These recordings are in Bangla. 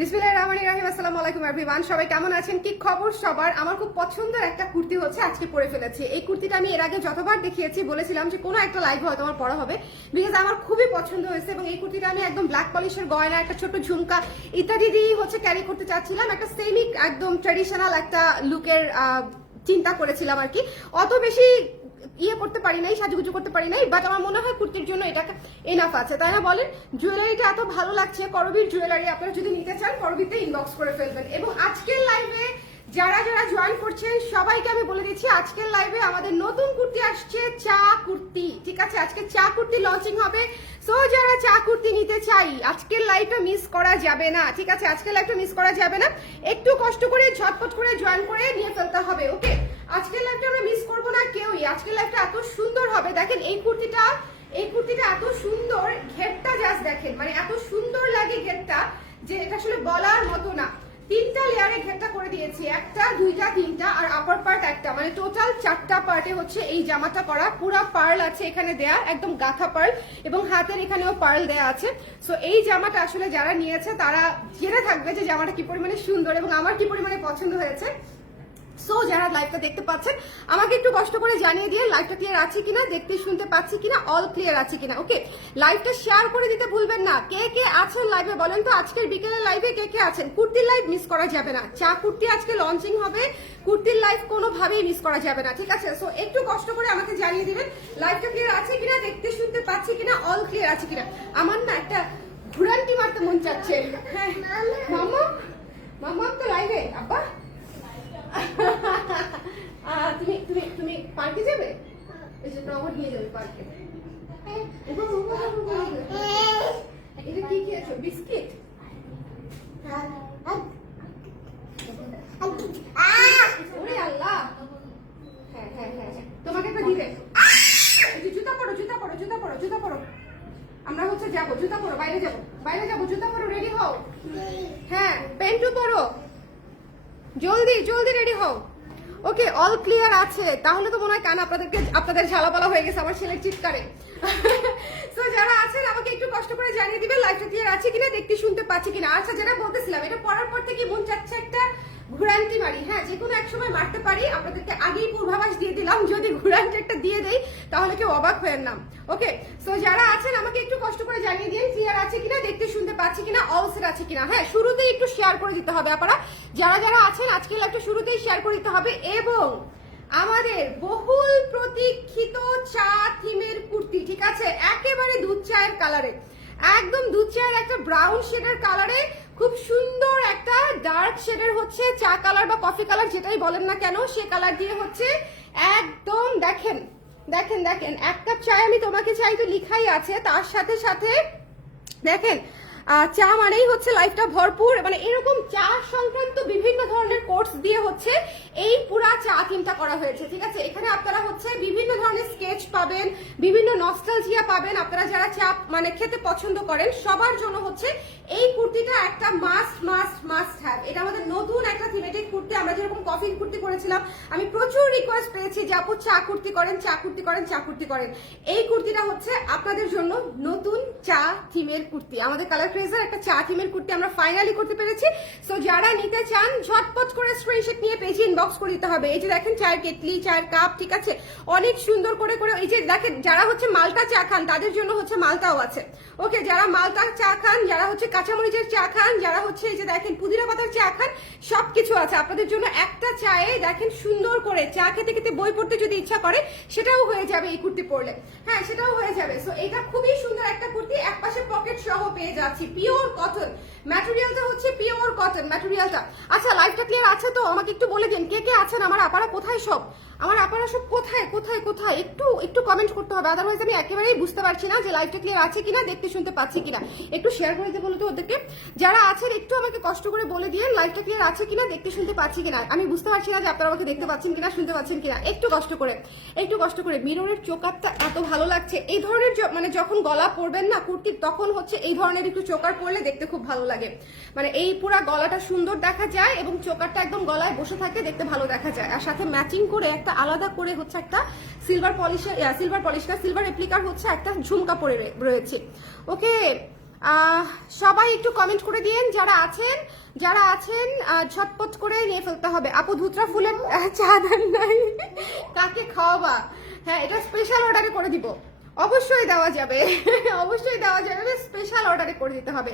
বিসমিল্লাহিররহমানিররহিম। আসসালামু আলাইকুম এভরিওয়ান, সবাই কেমন আছেন? কি খবর সবার? আমার খুব পছন্দের একটা কুর্তি হচ্ছে আজকে পরে ফেলেছি। এই কুর্তিটা আমি এর আগে যতবার দেখিয়েছি বলেছিলাম যে কোনো একটা লাইভে হয়তো আমার পরা হবে, বিকজ আমার খুবই পছন্দ হয়েছে। এবং এই কুর্তিটা আমি একদম ব্ল্যাক পলিশের গয়না, একটা ছোট ঝুমকা ইত্যাদি দিয়ে হচ্ছে ক্যারি করতে চাচ্ছিলাম। একটা সেমি একদম ট্র্যাডিশনাল একটা লুকের চিন্তা করেছিলাম আর কি। অত বেশি করতে পারি নাই, সাজুগুজু করতে পারি নাই, বাট আমার মনে হয় কুর্তির জন্য এটা এনাফ আছে, তাই না বলেন? জুয়েলারিটা এত ভালো লাগছে, করবীর জুয়েলারি। আপনারা যদি নিতে চান করবীতে ইনবক্স করে ফেলবেন। এবং আজকের লাইভে যারা যারা জয়েন করছেন সবাইকে আমি বলে দিচ্ছি, আজকের লাইভে আমাদের নতুন কুর্তি আসছে, চা কুর্তি। ঠিক আছে, আজকে চা কুর্তি লঞ্চিং হবে। সো যারা চা কুর্তি নিতে চাই, আজকের লাইভটা মিস করা যাবে না। ঠিক আছে, আজকের লাইভটা মিস করা যাবে না। একটু কষ্ট করে ঝটপট করে জয়েন করে নিয়ে ফেলতে হবে। ওকে, আজকের লাইভটা আমরা মিস করবো না কেউই। আজকের লাইভটা এত সুন্দর হবে। দেখেন এই কুর্তিটা এত সুন্দর, ঘেরটা জাস্ট দেখেন, মানে এত সুন্দর লাগে ঘেরটা যে এটা আসলে বলার মতো না। 3টা লেয়ারে ঘেরটা করে দিয়েছি, 1টা 2টা 3টা আর আপার পার্ট একটা, মানে টোটাল 4টা পার্টে হচ্ছে এই জামাটা করা। পুরা পার্ল আছে এখানে দেয়া, একদম গাথা পার্ল, এবং হাতের এখানেও পার্ল দেয়া আছে। সো এই জামাটা আসলে যারা নিয়েছে তারা জেনে থাকবে যে জামাটা কি পরিমাণে সুন্দর এবং আমার কি পরিমাণে পছন্দ হয়েছে। সো যারা লাইভটা দেখতে পাচ্ছেন আমাকে একটু কষ্ট করে জানিয়ে দিয়ে লাইভটা ক্লিয়ার আছে কিনা, দেখতে শুনতে পাচ্ছি কিনা, অল ক্লিয়ার আছে কিনা। ওকে, লাইভটা শেয়ার করে দিতে ভুলবেন না। কে কে আছেন লাইভে বলেন তো? আজকের বিকেলের লাইভে কে কে আছেন? কুর্তির লাইভ মিস করা যাবে না। চা কুর্তি আজকে লঞ্চিং হবে, কুর্তির লাইভ কোনোভাবেই মিস করা যাবে না। ঠিক আছে, সো একটু কষ্ট করে আমাকে জানিয়ে দিবেন লাইভটা ক্লিয়ার আছে কিনা, দেখতে শুনতে পাচ্ছি কিনা, অল ক্লিয়ার আছে কিনা। আমার না একটা ঘুরান্টি মারতে মন চাচ্ছে। হ্যাঁ মাম্মা, মাম্মা তো লাইভে। আব্বা তুমি তুমি তুমি পার্কে যাবে? এই যে প্রভু নিয়ে যাবে পার্কে। এটা কি খেয়েছো? বিস্কিট? ওরে আল্লাহ। হ্যাঁ হ্যাঁ হ্যাঁ, তোমাকে একটা দিবে। জুতা পরো, জুতা পরো, জুতা পরো, জুতা পরো। আমরা হচ্ছে যাবো, জুতা পরো, বাইরে যাবো, বাইরে যাবো, জুতা পরো, রেডি হও। হ্যাঁ, প্যান্টু পরো, জলদি জলদি রেডি হও। ওকে, অল ক্লিয়ার আছে। তাহলে তো মনে হয় কান আপনাদের ঝালাপালা হয়ে গেছে আমার ছেলের চিৎকারে। তো যারা আছেন আমাকে একটু কষ্ট করে জানিয়ে দিবেন লাইভটা ক্লিয়ার আছে কিনা, দেখতে শুনতে পাচ্ছি কিনা। আচ্ছা, যেটা বলতেছিলাম, এটা পড়ার পর থেকে মন চাচ্ছে একটা ঘুরান্টি মারি। হ্যাঁ, যে কোনো এক সময় মারতে পারি, আপনাদেরকে আগেই পূর্বাভাস দিয়ে দিলাম। যদি ঘুরান্টি একটা দিয়ে দেই তাহলে কেউ অবাক হয়ে না। ওকে, সো যারা আছেন আমাকে একটু কষ্ট করে জানিয়ে দিন ক্লিয়ার আছে কিনা, দেখতে শুনতে পাচ্ছি কিনা, অল সেট আছে কিনা। হ্যাঁ, শুরুতেই একটু শেয়ার করে দিতে হবে আপনারা যারা যারা আছেন। আজকে লাইভটা শুরুতেই শেয়ার করে দিতে হবে। এবং আমাদের বহুল প্রতীক্ষিত চা থিমের কুর্তি, ঠিক আছে, একেবারে দুধ চায়ের কালারে, একদম দুধ চায়ের একটা ব্রাউন শেডের কালারে, খুব সুন্দর একটা ডার্ক শেডের হচ্ছে চা কালার বা কফি কালার যেটাই বলেন না কেন, সে কালার দিয়ে হচ্ছে একদম দেখেন দেখেন দেখেন। 1 কাপ চায় আমি তোমাকে চাই তো লিখাই আছে, তার সাথে সাথে দেখেন চা মানেই হচ্ছে লাইফটা ভরপুর। মানে এরকম চা সংক্রান্ত বিভিন্ন ধরনের কোর্স দিয়ে হচ্ছে এই পুরা চা থিমটা করা হয়েছে। ঠিক আছে, এখানে আপনারা হচ্ছে বিভিন্ন ধরনের স্কেচ পাবেন, বিভিন্ন নস্টালজিয়া পাবেন। আপনারা যারা চা মানে খেতে পছন্দ করেন সবার জন্য হচ্ছে এই কুর্তিটা একটা মাস্ট মাস্ট মাস্ট হ্যাভ। এটা আমাদের নতুন একটা থিমেটিক কুর্তি। আমরা যেরকম কফির কুর্তি করেছিলাম, আমি প্রচুর রিকোয়েস্ট পেয়েছি যে আপু চা কুর্তি করেন, চা কুর্তি করেন, চা কুর্তি করেন। এই কুর্তিটা হচ্ছে আপনাদের জন্য নতুন চা থিমের কুর্তি। আমাদের কালার ক্রেজার একটা চা থিমের কুর্তি আমরা ফাইনালি করতে পেরেছি। সো যারা নিতে চান ঝটপট করে স্ক্রিনশট নিয়ে পেজে ইনবক্স করে দিতে হবে। এই যে দেখেন চায়ের কেটলি, চায়ের কাপ, ঠিক আছে, অনেক সুন্দর করে করে। এই যে দেখেন যারা হচ্ছে মালটা চা খান তাদের জন্য হচ্ছে মালটাও আছে। ওকে, যারা মালটা চা খান, যারা হচ্ছে কাঁচামরিচের চা খান, যারা হচ্ছে এই যে দেখেন পুদিনা পাতার চা খান, সবকিছু আছে আপনাদের জন্য। একটা চায়ে দেখেন সুন্দর করে চা খেতে খেতে বই পড়তে যদি ইচ্ছা করে সেটাও হয়ে যাবে এই কুর্তি পরলে। হ্যাঁ, সেটাও হয়ে যাবে। সো এটা খুবই সুন্দর একটা কুর্তি, একপাশে পকেট সহ পেয়ে যাচ্ছি। পিওর কটন ম্যাটেরিয়ালটা হচ্ছে, পিওর কটন ম্যাটেরিয়ালটা। আচ্ছা, লাইভটা ক্লিয়ার আছে তো? আমাকে একটু বলে দিন কে কে আছেন। আমার আপারা কোথায় সব? আমার আপারা সব কোথায় কোথায় কোথায়? একটু একটু কমেন্ট করতে হবে, আদারওয়াইজ আমি একেবারেই বুঝতে পারছি না যে লাইভটা ক্লিয়ার আছে কিনা, দেখতে শুনতে পাচ্ছি কিনা। একটু শেয়ার করে দিতে বলো তো ওদেরকে। যারা আছেন একটু আমাকে কষ্ট করে বলে দিয়ে লাইভটা ক্লিয়ার আছে কিনা, দেখতে শুনতে পাচ্ছি কিনা। আমি বুঝতে পারছি না যে আপনারা আমাকে দেখতে পাচ্ছেন কিনা, শুনতে পাচ্ছেন কিনা। একটু কষ্ট করে, একটু কষ্ট করে। মিররের চোকারটা এত ভালো লাগছে। এই ধরনের মানে যখন গলা পরবেন না কুর্তির, তখন হচ্ছে এই ধরনের একটু চোকার পরলে দেখতে খুব ভালো লাগে। মানে এই পুরা গলাটা সুন্দর দেখা যায় এবং চোকারটা একদম গলায় বসে থাকে, দেখতে ভালো দেখা যায়। আর সাথে ম্যাচিং করে একটা আলাদা করে হচ্ছে একটা সিলভার পলিশ না, সিলভার রেপ্লিকার হচ্ছে একটা ঝুমকা পরে রয়েছে। ওকে, সবাই একটু কমেন্ট করে দিয়েন যারা আছেন ঝটপট করে নিয়ে ফেলতে হবে। আপু ধুতরা ফুলের চা দেন নাই, কাকে খাওয়াবা? হ্যাঁ, এটা স্পেশাল অর্ডারে করে দিব, অবশ্যই দেওয়া যাবে, অবশ্যই দেওয়া যাবে, স্পেশাল অর্ডারে করে দিতে হবে।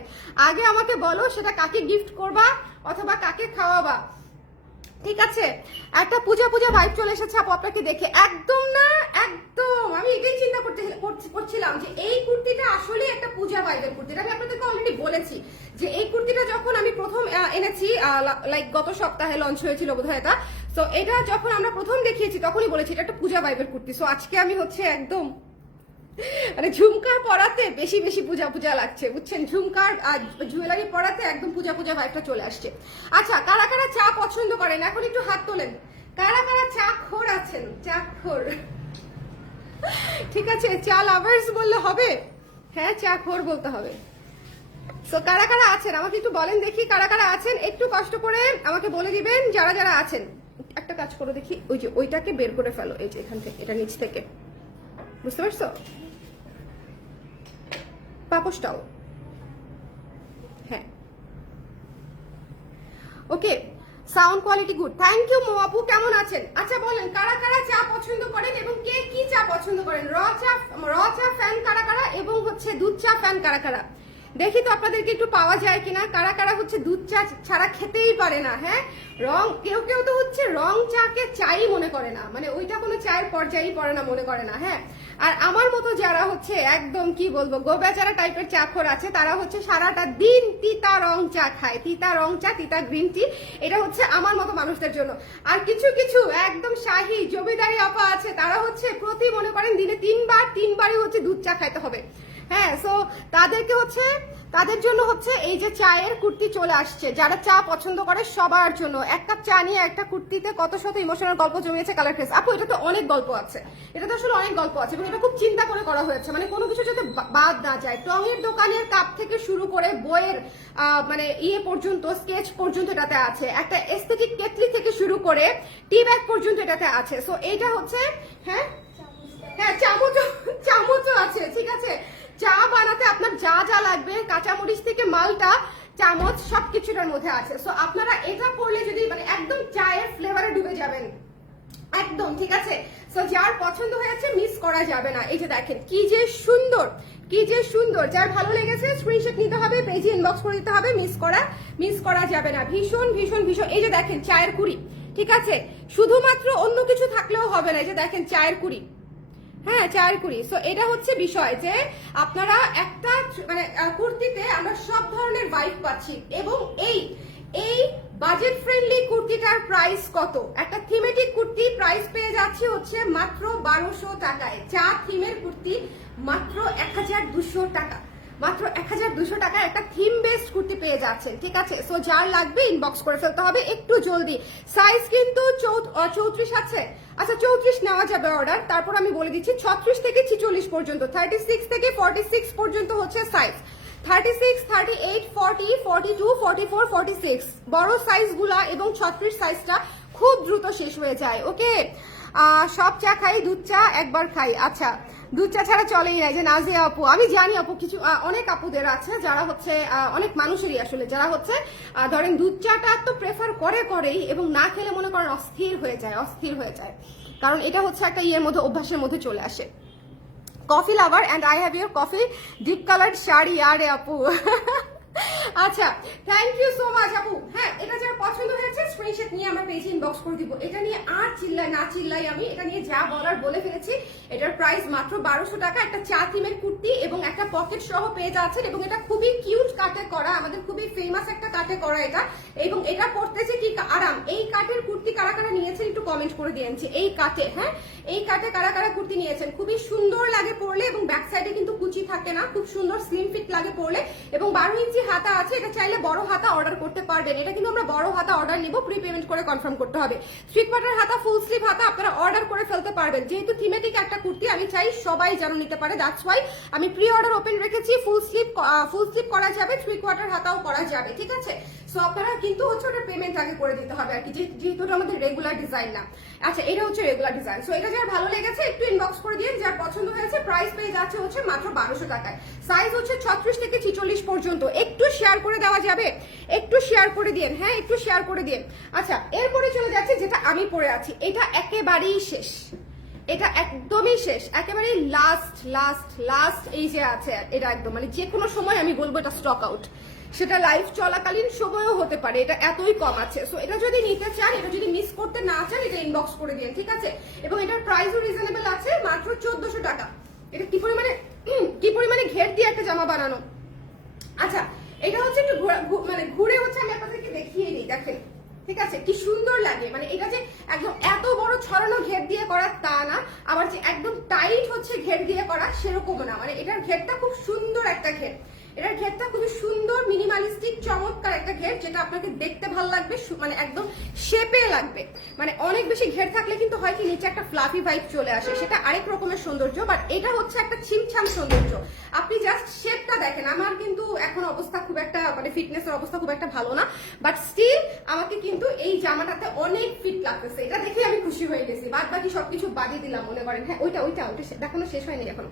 আগে আমাকে বলো সেটা কাকে গিফট করবা অথবা কাকে খাওয়াবা, ঠিক আছে? একটা পূজা পূজা ভাইব চলে এসেছে আপু আপনাকে দেখে। একদম না, একদম আমি এটাই চিন্তা করছিলাম যে এই কুর্তিটা আসলে একটা পূজা ভাইবের কুর্তি। আমি আপনাদেরকে অলরেডি বলেছি যে এই কুর্তিটা যখন আমি প্রথম এনেছি, লাইক গত সপ্তাহে লঞ্চ হয়েছিল বোধহয় এটা। তো এটা যখন আমরা প্রথম দেখিয়েছি তখনই বলেছি এটা একটা পূজা ভাইবের কুর্তি। সো আজকে আমি হচ্ছে একদম মানে ঝুমকার পরাতে বেশি বেশি পূজা পূজা লাগছে, বুঝছেন? ঝুমকার আর জুয়েলারি পরাতে একদম পূজা পূজা ভাইবটা চলে আসছে। আচ্ছা, কারা কারা চা পছন্দ করেন এখন একটু হাত তোলেন। কারা কারা চা খোর আছেন? চা খোর, ঠিক আছে, চা লাভার্স বললে হবে? হ্যাঁ, চা খোর বলতে হবে। সো কারা কারা আছেন আমাকে একটু বলেন দেখি, কারা কারা আছেন একটু কষ্ট করে আমাকে বলে দিবেন। যারা যারা আছেন একটা কাজ করো দেখি, ওই যে ওইটাকে বের করে ফেলো, এই যে এখান থেকে, এটা নিচ থেকে, বুঝতে পারছো? পাপোশটাও, হ্যাঁ, okay, sound quality good, thank you মো আপু। কেমন আছেন? আচ্ছা বলেন কারা কারা চা পছন্দ করেন এবং কে কি চা পছন্দ করেন? র চা ফ্যান কারা কারা এবং হচ্ছে দুধ চা ফ্যান কারা কারা? দেখি তো আপনাদেরকে একটু পাওয়া যায় কিনা। কারা কারা হচ্ছে দুধ চা ছাড়া খেতেই পারে না? হ্যাঁ, কেউ কেউ তো হচ্ছে রং চাকে চাই মনে করে না, মানে ওইটা কোনো চায়ের পর্যায়েই পড়ে না, মনে করে না। হ্যাঁ, আর আমার মতো যারা হচ্ছে একদম কি বলবো গোবেচারা টাইপের চাখর আছে, তারা হচ্ছে সারাটা দিন তিতা রং চা খায়, তিতা রং চা, তিতা গ্রিন টি। এটা হচ্ছে আমার মতো মানুষদের জন্য। আর কিছু কিছু একদম শাহী জমিদারি আপা আছে, তারা হচ্ছে প্রতি মনে করেন দিনে তিনবারই হচ্ছে দুধ চা খাইতে হবে। হ্যাঁ, সো তাদেরকে হচ্ছে, তাদের জন্য হচ্ছে এই যে চায়ের কুর্তি চলে আসছে। যারা চা পছন্দ করে সবার জন্য এক কাপ চা নিয়ে একটা কুর্তিতে কত শত ইমোশনাল গল্প জমিয়েছে কালার ক্রেস আপু। এটা তো অনেক গল্প আছে, এটা তো আসলে অনেক গল্প আছে এবং এটা খুব চিন্তা করে করা হয়েছে, মানে কোনো কিছু যাতে বাদ না যায়। টঙের দোকানের কাপ থেকে শুরু করে বইয়ের মানে ইয়ে পর্যন্ত, স্কেচ পর্যন্ত এটাতে আছে, একটা এস্থেটিক কেটলি থেকে শুরু করে টি ব্যাগ পর্যন্ত এটাতে আছে। সো এইটা হচ্ছে, হ্যাঁ হ্যাঁ, চামচও আছে, ঠিক আছে? চা বানাতে আপনার যা যা লাগবে, কাঁচামরিচ থেকে মালটা, চামচ, সবকিছুটার মধ্যে আছে। সো আপনারা এটা পড়লে যদি মানে একদম চায়ের ফ্লেভারে ডুবে যাবেন একদম, ঠিক আছে? সো যার পছন্দ হয়েছে মিস করা যাবে না। এই যে দেখেন কি যে সুন্দর, কি যে সুন্দর। যার ভালো লেগেছে স্ক্রিনশট নিতে হবে, পেজে ইনবক্স করে দিতে হবে, মিস করা যাবে না। ভীষণ ভীষণ ভীষণ। এই যে দেখেন চায়ের কুড়ি, ঠিক আছে? শুধুমাত্র অন্য কিছু থাকলেও হবে না। এই যে দেখেন চায়ের কুড়ি, হ্যাঁ চায়ের কুড়ি। সো এটা হচ্ছে বিষয় যে আপনারা একটা মানে কুর্তিতে আমরা সব ধরনের ভাইব পাচ্ছি এবং এই বাজেট ফ্রেন্ডলি কুর্তিটার প্রাইস কত? একটা থিমেটিক কুর্তি প্রাইস পেয়ে যাচ্ছে হচ্ছে মাত্র 1200 টাকায়। চা থিমের কুর্তি মাত্র 1200 টাকা, মাত্র 1200 টাকায় একটা থিম বেসড কুর্তি পেয়ে যাচ্ছেন, ঠিক আছে? সো যার লাগবে ইনবক্স করে ফেলতে হবে একটু জলদি। সাইজ কিন্তু 34 আছে। আচ্ছা 34 নেওয়া যাবে অর্ডার, তারপর আমি বলে দিচ্ছি 36 থেকে 46 পর্যন্ত, 36 থেকে 46 পর্যন্ত হচ্ছে সাইজ। 36, 38, 40, 42, 44, 46 বড় সাইজগুলা এবং 36 সাইজটা খুব দ্রুত শেষ হয়ে যায়। ওকে, সব চা খাই, দুধ চা একবার খাই। আচ্ছা, দুধ চা ছাড়া চলেই না। যে নাজিয়া আপু, আমি জানি আপু কিছু অনেক আপুদের আছে যারা হচ্ছে অনেক মানুষেরই আসলে যারা হচ্ছে ধরেন দুধ চাটা তো প্রেফার করেই এবং না খেলে মনে করেন অস্থির হয়ে যায়, কারণ এটা হচ্ছে একটা ইয়ের মধ্যে, অভ্যাসের মধ্যে চলে আসে। Coffee lover and I have your coffee deep coloured sari. আরে আপু আচ্ছা, থ্যাংক ইউ সো মাচ আপু। হ্যাঁ, এটা যার পছন্দ হয়েছে স্ক্রিনশট নিয়ে আমরা পেজে ইনবক্স করে দিব। এটা নিয়ে আর চিল্লাই আমি, এটা নিয়ে যা বলার বলে ফেলেছি। এটার প্রাইস মাত্র 1200 টাকা। একটা চা থিমের কুর্তি এবং একটা পকেট সহ পেয়ে যাচ্ছেন এবং এটা খুবই কিউট কাটে করা, আমাদের খুবই ফেমাস একটা কাটে করা এটা, এবং এটা পরতেছে কি আরাম। এই কাটের কুর্তি কারা কারা নিয়েছেন একটু কমেন্ট করে দিয়েছি। এই কাটে, হ্যাঁ এই কাটে কারা কারা কুর্তি নিয়েছেন? খুবই সুন্দর লাগে পরলে এবং ব্যাক সাইডে কিন্তু কুচি থাকে না, খুব সুন্দর স্লিম ফিট লাগে পরলে এবং 12 ইঞ্চি হাতা আছে। এটা চাইলে বড় হাতা অর্ডার করতে পারবেন। এটা কিন্তু আমরা বড় হাতা অর্ডার নিব, প্রি পেমেন্ট করে কনফার্ম করতে হবে। থ্রি কোয়ার্টার হাতা, ফুল স্লিভ হাতা আপনারা অর্ডার করে ফেলতে পারবেন। যেহেতু থিমেটিক একটা কুর্তি আমি চাই সবাই যেন নিতে পারে, দ্যাটস ওয়াই আমি প্রি অর্ডার ওপেন রেখেছি। ফুল স্লিভ করা যাবে, থ্রি কোয়ার্টার হাতাও করা যাবে, ঠিক আছে? সো আপনারা কিন্তু হচ্ছে ওটা পেমেন্ট আগে করে দিতে হবে আর কি, যেহেতু এটা আমাদের রেগুলার ডিজাইন না। আচ্ছা, এটা হচ্ছে রেগুলার ডিজাইন। সো এটা যার ভালো লেগেছে একটু ইনবক্স করে দিন, যার পছন্দ হয়েছে। প্রাইস প্রাইস পেয়ে যাচ্ছে হচ্ছে মাত্র 1200 টাকায়। সাইজ হচ্ছে 36 থেকে 46 পর্যন্ত। একটু শেয়ার করে দেওয়া যাবে, একটু শেয়ার করে দিন, হ্যাঁ একটু শেয়ার করে দিন। আচ্ছা এরপরে চলে যাচ্ছে যেটা আমি পরে আছি, এটা একেবারেই শেষ, এটা একদমই শেষ, একেবারে লাস্ট লাস্ট লাস্ট এই যে আছে এটা একদম মানে যে কোনো সময় আমি বলবো এটা স্টক আউট, সেটা লাইভ চলাকালীন সময়ও হতে পারে, এটা এতই কম আছে। সো এটা যদি নিতে চান, এটা যদি মিস করতে না চান, এটা ইনবক্স করে দিন, ঠিক আছে? এবং এটার প্রাইসও রিজনেবল আছে, মাত্র 1400 টাকা। এটা কি পরিমাণে ঘের দিয়ে একটা জামা বানানো। আচ্ছা এটা হচ্ছে একটু মানে ঘুরে হচ্ছে আমি আপনাদেরকে দেখিয়ে দিই, দেখেন ঠিক আছে কি সুন্দর লাগে। মানে এটা যে একদম এত বড় ছড়ানো ঘের দিয়ে করা তা না, আবার যে একদম টাইট হচ্ছে ঘের দিয়ে করা সেরকম না। মানে এটার ঘেরটা খুব সুন্দর একটা ঘের, এটার ঘেরটা খুবই সুন্দর মিনিমালিস্টিক চমৎকার একটা ঘের, যেটা আপনাকে দেখতে ভালো লাগবে, মানে একদম শেপে লাগবে। মানে অনেক বেশি ঘের থাকলে কিন্তু হয় কি নিচে একটা ফ্লাফি ভাইব চলে আসে, সেটা আরেক রকমের সৌন্দর্য। বাট এটা হচ্ছে একটা ছিমছাম সৌন্দর্য। আপনি জাস্ট শেপটা দেখেন। আমার কিন্তু এখন অবস্থা খুব একটা মানে ফিটনেসের অবস্থা খুব একটা ভালো না, বাট স্টিল আমাকে কিন্তু এই জামাটাতে অনেক ফিট লাগতেছে। এটা দেখে আমি খুশি হয়ে গেছি, বাদ বাকি সবকিছু বাদই দিলাম মনে করেন। হ্যাঁ ওইটা দেখানো শেষ হয়নি এখনো।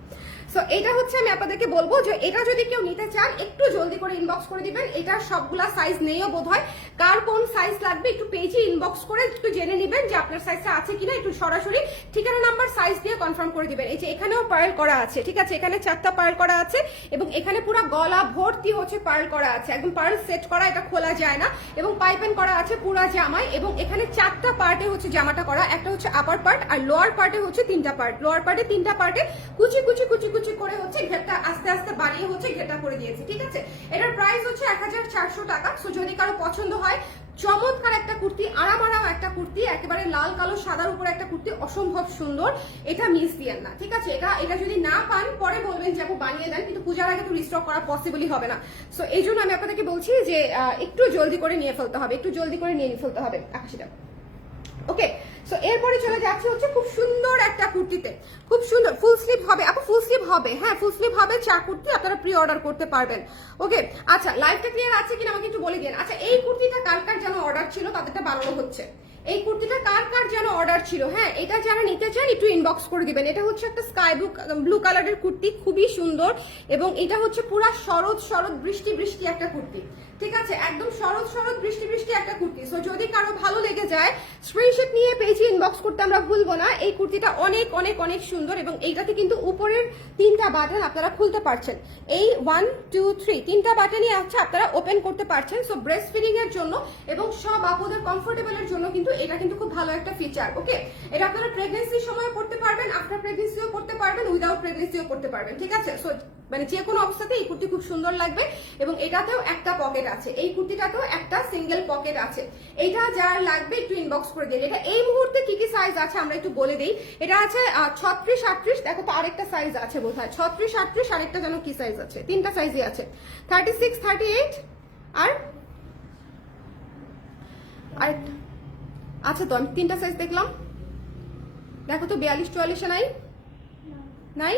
সো এটা হচ্ছে আমি আপনাদেরকে বলবো যে এটা যদি কেউ নিতে চান একটু জলদি করে ইনবক্স করে দিবেন। এটার সবগুলা সাইজ নেইও বোধহয়, কার কোন সাইজ লাগবে একটু পেজে ইনবক্স করে একটু জেনে নেবেন যে আপনার সাইজটা আছে কিনা। একটু সরাসরি ঠিকানা নাম্বার সাইজ দিয়ে কনফার্ম করে দিবেন। এই যে এখানেও পার্ল করা আছে, ঠিক আছে, এখানে 4টা পার্ল করা আছে এবং এখানে পুরো গলা ভর্তি হচ্ছে পার্ল করা আছে, একদম পার্ল সেট করা, এটা খোলা যায় না। এবং পাইপেন করা আছে পুরা জামায়, এবং এখানে 4টা পার্টে হচ্ছে জামাটা করা। একটা হচ্ছে আপার পার্ট আর লোয়ার পার্টে হচ্ছে 3টা পার্ট। লোয়ার পার্টে 3টা পার্টে কুচি কুচি কুচি কুচি করে হচ্ছে ঘেরটা আস্তে আস্তে বাড়িয়ে হচ্ছে ঘেরটা করে দিয়েছে, ঠিক আছে। এটার প্রাইস হচ্ছে 1400 টাকা। সো যদি কারো পছন্দ হয়, চমৎকার একটা কুর্তি, আরাম একটা কুর্তি, একেবারে লাল কালো সাদার উপরে একটা কুর্তি, অসম্ভব সুন্দর, এটা মিস দিয়েন না, ঠিক আছে। এটা যদি না পান পরে বলবেন যে আপু বানিয়ে দেন, কিন্তু পূজার আগে তো রিস্টক করা পসিবলই হবে না। সো এই জন্য আমি আপনাদেরকে বলছি যে একটু জলদি করে নিয়ে ফেলতে হবে, একটু জলদি করে নিয়ে ফেলতে হবে 81টা। ওকে, সো এরপরে চলে যাচ্ছে হচ্ছে খুব সুন্দর একটা কুর্তিতে, খুব সুন্দর ফুল স্লিভ হবে। আপু ফুল স্লিভ হবে, হ্যাঁ ফুল স্লিভ হবে, 4 কুর্তি আপনারা প্রি অর্ডার করতে পারবেন। ওকে আচ্ছা লাইভটা ক্লিয়ার আছে কিনা আমাকে একটু বলে দিন। আচ্ছা এই কুর্তিটা কার কার যেন অর্ডার ছিল, তাদেরটা বানানো হচ্ছে। এই কুর্তিটা কার কার যেন অর্ডার ছিল, হ্যাঁ এটা যারা নিতে চান একটু ইনবক্স করে দিবেন। এটা হচ্ছে একটা স্কাই ব্লু কালারের কুর্তি, খুবই সুন্দর, এবং এটা হচ্ছে পুরা শরৎ শরৎ বৃষ্টি বৃষ্টি একটা কুর্তি, ঠিক আছে, একদম শরৎ শরৎ বৃষ্টি বৃষ্টি একটা কুর্তি। সো যদি কারো ভালো লেগে যায় স্ক্রিনশট নিয়ে পেজে ইনবক্স করতে আমরা ভুলবো না। এই কুর্তিটা অনেক অনেক অনেক সুন্দর, এবং এইটাতে কিন্তু উপরের 3টা বাটন আপনারা খুলতে পারছেন। এই 1 2 3 3টা বাটনই আছে, আপনারা ওপেন করতে পারছেন। সো ব্রেস্ট ফিডিং এর জন্য এবং সব আপুদের কমফোর্টেবলের জন্য কিন্তু এটা কিন্তু খুব ভালো একটা ফিচার। ওকে, এটা আপনারা প্রেগন্যান্সির সময় পড়তে পারবেন, আফটার প্রেগন্যান্সিও পড়তে পারবেন, উইদাউট প্রেগন্যান্সিও পড়তে পারবেন, ঠিক আছে। সো মানে যে কোনো অবস্থাতে এই কুর্তি খুব সুন্দর লাগবে। এবং এটাতেও একটা পকেট আছে, এই কুর্তিটাতেও একটা সিঙ্গেল পকেট আছে। এটা যার লাগবে একটু ইনবক্স করে দিন। এটা এই মুহূর্তে কি কি সাইজ আছে আমরা একটু বলে দিই। এটা আছে 36 38, দেখো তো আরেকটা সাইজ আছে বোধহয় 36 38, আরেকটা যেন কি সাইজ আছে, 3টা সাইজই আছে, 36 38 আর আরেকটা আচ্ছা। তো আমি 3টা সাইজ দেখলাম, দেখো তো 42 44 নাই, নাই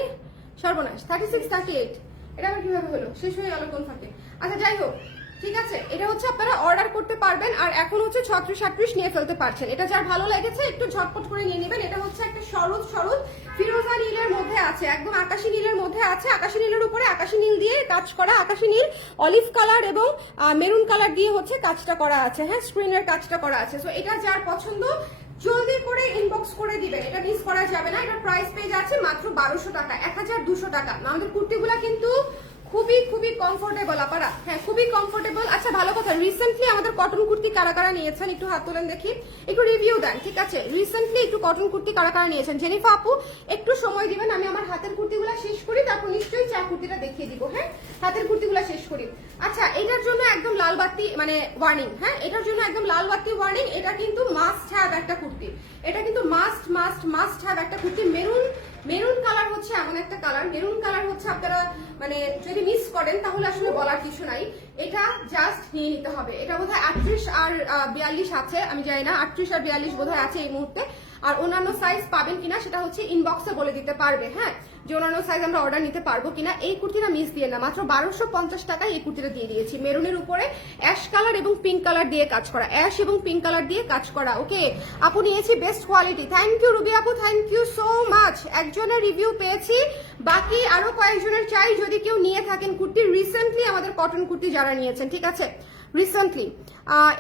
সর্বনাশ, 36 38। এটা আবার কিভাবে হলো, শেষ হয়ে গেল কোন ফাঁকে। আচ্ছা যাই হোক, ঠিক আছে, এটা হচ্ছে আপনারা অর্ডার করতে পারবেন। আর এখন হচ্ছে 36 38 নিয়ে ফেলতে পারছেন। এটা যার ভালো লেগেছে একটু ঝটপট করে নিয়ে নেবেন। এটা হচ্ছে একটা শরৎ শরৎ ফিরোজা নীলের মধ্যে আছে, একদম আকাশী নীলের মধ্যে আছে। আকাশী নীলের উপরে আকাশী নীল দিয়ে কাজ করা, আকাশী নীল অলিভ কালার এবং মেরুন কালার দিয়ে হচ্ছে কাজটা করা আছে, হ্যাঁ স্ক্রিনের কাজটা করা আছে। সো এটা যার পছন্দ জলদি করে ইনবক্স করে দিবেন, এটা মিস করা যাবে না। এটার প্রাইস পেয়ে যাচ্ছে মাত্র 1200 টাকা, 1200 টাকা। আমাদের কুর্তিগুলা কিন্তু খুবই খুবই কমফোর্টেবল আপারা, হ্যাঁ খুবই কমফোর্টেবল। আচ্ছা ভালো কথা, রিসেন্টলি আমাদের কটন কুর্তি কারা কারা নিয়েছেন একটু হাত তোলেন দেখি, একটু রিভিউ দেন, ঠিক আছে। রিসেন্টলি একটু কটন কুর্তি কারা কারা নিয়েছেন, জেনিফা আপু একটু সময় দিবেন, আমি আমার হাতের কুর্তিগুলো শেষ করি, তারপর নিশ্চয়ই চা কুর্তিটা দেখিয়ে দিব, হ্যাঁ হাতের কুর্তিগুলো শেষ করি। আচ্ছা এটার জন্য একদম লাল বাতি মানে ওয়ার্নিং, হ্যাঁ এটার জন্য একদম লাল বাতি ওয়ার্নিং। এটা কিন্তু মাস্ট হ্যাভ একটা কুর্তি, এটা কিন্তু মাস্ট মাস্ট মাস্ট হ্যাভ একটা কুর্তি। মেরুন কালার হচ্ছে এমন একটা কালার, মেরুন কালার হচ্ছে আপনারা মানে যদি মিস করেন তাহলে আসলে বলার কিছু নাই, এটা জাস্ট নিয়ে নিতে হবে। এটা বোধহয় 38 আর 42 আছে, আমি জানি না 38 আর 42 বোধহয় আছে এই মুহূর্তে। আর অন্যান্য সাইজ পাবেন কিনা সেটা হচ্ছে ইনবক্সে বলে দিতে পারবে, হ্যাঁ যে অন্যান্য সাইজ আমরা অর্ডার নিতে পারবো কিনা। এই কুর্তিটা মিস দিয়ে না, মাত্র 1250 টাকায় এই কুর্তিটা দিয়ে দিয়েছি। মেরুনের উপরে অ্যাশ কালার এবং পিঙ্ক কালার দিয়ে কাজ করা, অ্যাশ এবং পিঙ্ক কালার দিয়ে কাজ করা। ওকে আপু নিয়েছি best quality, thank you Ruby আপু, থ্যাংক ইউ সো মাচ। একজনের রিভিউ পেয়েছি বাকি আরো কয়েকজনের চাই, যদি কেউ নিয়ে থাকেন কুর্তি, রিসেন্টলি আমাদের কটন কুর্তি যারা নিয়েছেন, ঠিক আছে, রিসেন্টলি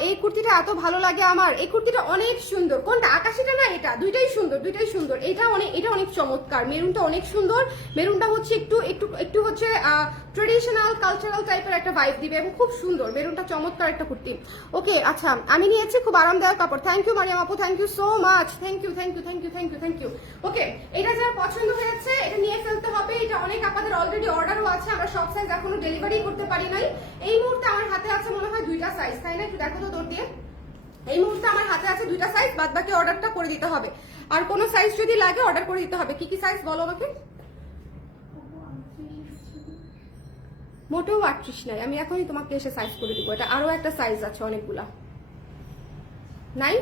এই কুর্তিটা এত ভালো লাগে আমার, এই কুর্তিটা অনেক সুন্দর। কোনটা, আকাশিটা না এটা? দুইটাই সুন্দর, দুইটাই সুন্দর। এটা অনেক চমৎকার, মেরুনটা অনেক সুন্দর। মেরুনটা হচ্ছে একটু একটু একটু হচ্ছে ট্রেডিশনাল কালচারাল টাইপের একটা ভাইব দিবে এবং খুব সুন্দর। মেরুনটা চমৎকার একটা কুর্তি। ওকে, আচ্ছা আমি নিয়েছি, খুব আরামদায়ক কাপড়। থ্যাংক ইউ মারিয়াম আপু, thank you so much, thank you thank you thank you thank you thank you. Okay, এটা যার পছন্দ হয়েছে এটা নিয়ে ফেলতে হবে। এটা অনেক আপনাদের অলরেডি অর্ডারও আছে, আমরা সব সাইজ এখনো ডেলিভারি করতে পারি নাই। এই মুহূর্তে আমার হাতে আছে মনে হয় দুইটা সাইজ, তাই না? একটু দেখো তো দৌড় দিয়ে। এই মুহূর্তে আমার হাতে আছে দুইটা সাইজ, বাদ বাকি অর্ডারটা করে দিতে হবে। আর কোনো সাইজ যদি লাগে অর্ডার করে দিতে হবে। কি কি সাইজ বলো আমাকে? মোটেও 38 নাই, আমি এখনই তোমাকে এসে সাইজ করে দিব। এটা আরো একটা সাইজ আছে অনেকগুলা। নাই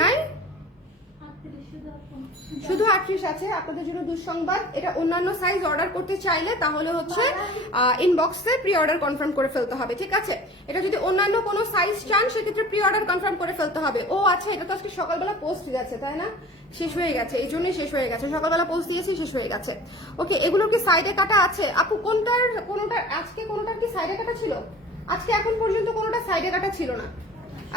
নাই, শুধু 38 আছে। আপনাদের জন্য দুঃসংবাদ, এটা অন্যান্য সাইজ অর্ডার করতে চাইলে তাহলে হচ্ছে ইনবক্সে প্রি অর্ডার কনফার্ম করে ফেলতে হবে, ঠিক আছে? এটা যদি অন্যান্য কোনো সাইজ চান সেক্ষেত্রে প্রি অর্ডার কনফার্ম করে ফেলতে হবে। ও আচ্ছা, এটা তো আজকে সকালবেলা পোস্ট গেছে, তাই না? শেষ হয়ে গেছে, এই জন্যই শেষ হয়ে গেছে। সকালবেলা পোস্ট দিয়েছি, শেষ হয়ে গেছে। ওকে, এগুলোর কি সাইডে কাটা আছে আপু? কোনোটার আজকে কোনোটার কি সাইডে কাটা ছিল? আজকে এখন পর্যন্ত কোনোটা সাইডে কাটা ছিল না।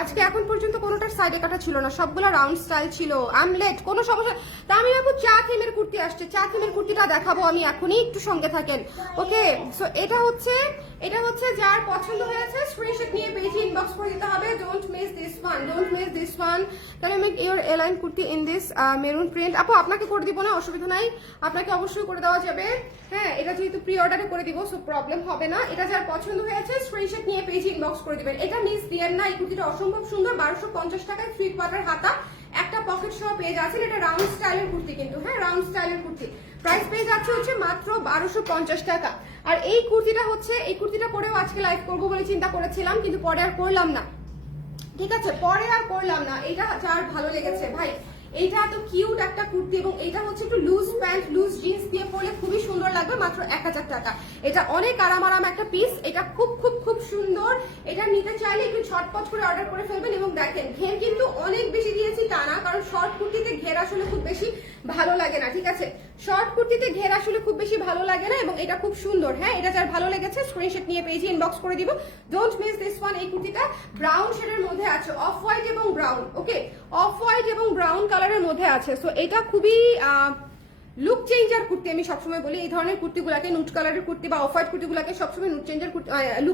আজকে এখন পর্যন্ত কোনোটার সাইডে কাটা ছিল না, সবগুলো রাউন্ড স্টাইল ছিল। আমলেট, কোনো সমস্যা। তা আমি আপু চা থিমের কুর্তি আসছে, চা থিমের কুর্তিটা দেখাবো আমি এখনই, একটু সঙ্গে থাকেন। ওকে, সো এটা হচ্ছে যার পছন্দ হয়েছে স্ক্রিনশট নিয়ে পেজে ইনবক্স করে দিতে হবে। Don't miss this one, don't miss this one. Can you make your A line kurti in this maroon print? আপু আপনাকে করে দিব না, অসুবিধা নাই, আপনাকে অবশ্যই করে দেওয়া যাবে। হ্যাঁ, এটা যেহেতু প্রি অর্ডারে করে দিব সো প্রবলেম হবে না। এটা যার পছন্দ হয়েছে স্ক্রিনশট নিয়ে পেজে ইনবক্স করে দিবেন। এটা মিস দিয়েন না, এই কুর্তিটা অসম্ভব সুন্দর। 1250 টাকায় 3 কোয়ার্টার হাতা, একটা পকেট সহ পেয়ে যাচ্ছেন। এটা রাউন্ড স্টাইলের কুর্তি কিন্তু, হ্যাঁ রাউন্ড স্টাইলের কুর্তি। প্রাইস পেয়ে যাচ্ছে হচ্ছে মাত্র 1250 টাকা। আর এই কুর্তিটা পরেও আজকে লাইভ করবো বলে চিন্তা করেছিলাম, কিন্তু পরে আর করলাম না, ঠিক আছে? পরে আর করলাম না। এটা যার ভালো লেগেছে ভাই, এইটা এত কিউট একটা কুর্তি এবং এটা হচ্ছে একটু লুজ প্যান্ট লুজ জিন্স দিয়ে পরলে খুবই সুন্দর লাগবে। মাত্র 1000 টাকা। এটা অনেক আরাম একটা পিস, এটা খুব খুব খুব সুন্দর। এটা নিতে চাইলে একটু ঝটপট করে অর্ডার করে ফেলবেন। এবং দেখেন ঘের কিন্তু অনেক বেশি দিয়েছি তা না, কারণ শর্ট কুর্তিতে ঘের আসলে খুব বেশি ভালো লাগে না, ঠিক আছে? শর্ট কুর্তিতে ঘের আসলে খুব বেশি ভালো লাগে না এবং এটা খুব সুন্দর। হ্যাঁ, এটা যার ভালো লেগেছে স্ক্রিনশট নিয়ে পেজে ইনবক্স করে দিব। Don't miss this one. এই কুর্তিটা ব্রাউন শেডের মধ্যে আছে, অফ হোয়াইট এবং ব্রাউন। ওকে, অফ হোয়াইট এবং ব্রাউন কালারের মধ্যে আছে। সো এটা খুবই লুক চেঞ্জার কুর্তি। আমি সবসময় বলি এই ধরনের কুর্তিগুলাকে, নুট কালারের কুর্তি বা অফ হোয়াইট কুর্তিগুলাকে সবসময় লুক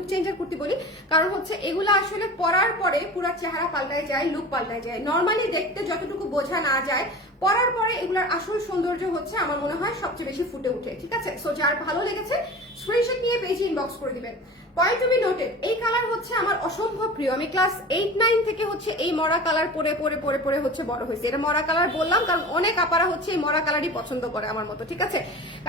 চেঞ্জার কুর্তি বলি, কারণ হচ্ছে এগুলো আসলে পরার পরে পুরো চেহারা পাল্টায় যায়, লুক পাল্টায় যায়। নর্মালি দেখতে যতটুকু বোঝা না যায়, পরার পরে এগুলার আসল সৌন্দর্য হচ্ছে আমার মনে হয় সবচেয়ে বেশি ফুটে উঠে, ঠিক আছে? সো যার ভালো লেগেছে স্ক্রিনশট নিয়ে পেজে ইনবক্স করে দিবেন। পয়েন্ট টু বি নোটেড, এই কালার হচ্ছে আমার অসম্ভব প্রিয়। আমি ক্লাস 8-9 থেকে হচ্ছে এই মরা কালার পরে হচ্ছে বড় হয়েছে। এটা মরা কালার বললাম কারণ অনেক আপারা হচ্ছে এই মরা কালারই পছন্দ করে আমার মতো, ঠিক আছে?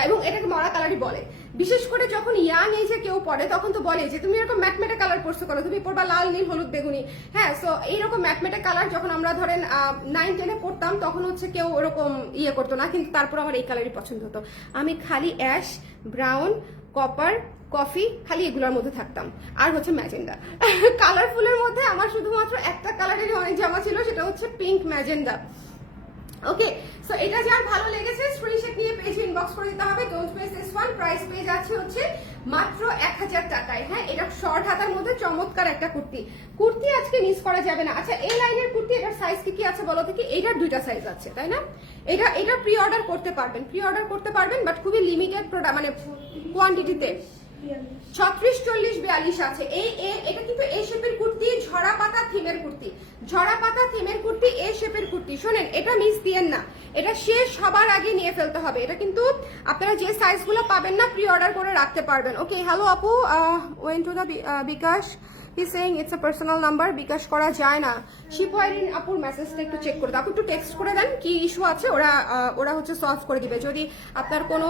এবং এটাকে মরা কালারই বলে। বিশেষ করে যখন ইয়াং এজে কেউ পড়ে তখন তো বলে যে তুমি এরকম ম্যাটমেটে কালার পরছো কেন, তুমি পড়বা লাল নীল হলুদ বেগুনি। হ্যাঁ, সো এইরকম ম্যাটমেটে কালার যখন আমরা ধরেন 9-10-এ পড়তাম তখন হচ্ছে কেউ ওরকম ইয়ে করতো না, কিন্তু তারপর আমার এই কালারই পছন্দ হতো। আমি খালি অ্যাশ, ব্রাউন, কপার, কফি, খালি এগুলোর মধ্যে থাকতাম। আর হচ্ছে ম্যাজেন্ডা। কালারফুলের মধ্যে আমার শুধুমাত্র একটা কালারেরই অনেক জামা ছিল, সেটা হচ্ছে পিঙ্ক ম্যাজেন্ডা। ওকে, সো এটা যার ভালো লেগেছে স্ক্রিনশট নিয়ে পেজে ইনবক্স করে দিতে হবে। Don't miss this one. Price পেয়ে যাচ্ছে হচ্ছে মাত্র 1000 টাকায়। হ্যাঁ, এটা শর্ট হাতার মধ্যে চমৎকার একটা কুর্তি আজকে মিস করা যাবে না। আচ্ছা, এই লাইনের কুর্তি এটার সাইজ কি আছে বলো থেকে? এটার দুইটা সাইজ আছে, তাই না? এটা প্রি অর্ডার করতে পারবেন, বাট খুবই লিমিটেড প্রোডাক্ট, মানে কোয়ান্টিটিতে। 36, 40, 42 আছে। এটা কিন্তু এ শেপের কুর্তি, ঝরা পাতা থিমের কুর্তি, এ শেপের কুর্তি। শোনেন, এটা মিস দিয়েন না, এটা শেষ হবার আগে নিয়ে ফেলতে হবে। এটা কিন্তু আপনারা যে সাইজগুলো পাবেন না প্রি অর্ডার করে রাখতে পারবেন। ওকে, হ্যালো আপু, when to the bKash he saying it's a personal number, bKash করা যায় না। শিপওয়ারিন আপুর মেসেজটা একটু চেক করে দাও, আপু একটু টেক্সট করে দেন কি ইস্যু আছে, ওরা হচ্ছে সলভ করে দিবে। যদি আপনার কোনো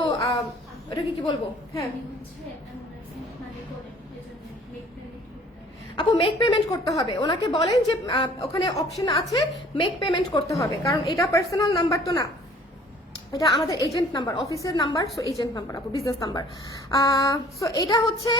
ওটা কি বলবো, হ্যাঁ আপু মেক পেমেন্ট করতে হবে। ওনাকে বলেন যে ওখানে অপশন আছে মেক পেমেন্ট করতে হবে, কারণ এটা পার্সোনাল নাম্বার তো না, এটা আমাদের এজেন্ট নাম্বার, অফিসের নাম্বার। সো এজেন্ট নাম্বার আপু, বিজনেস নাম্বার। সো এটা হচ্ছে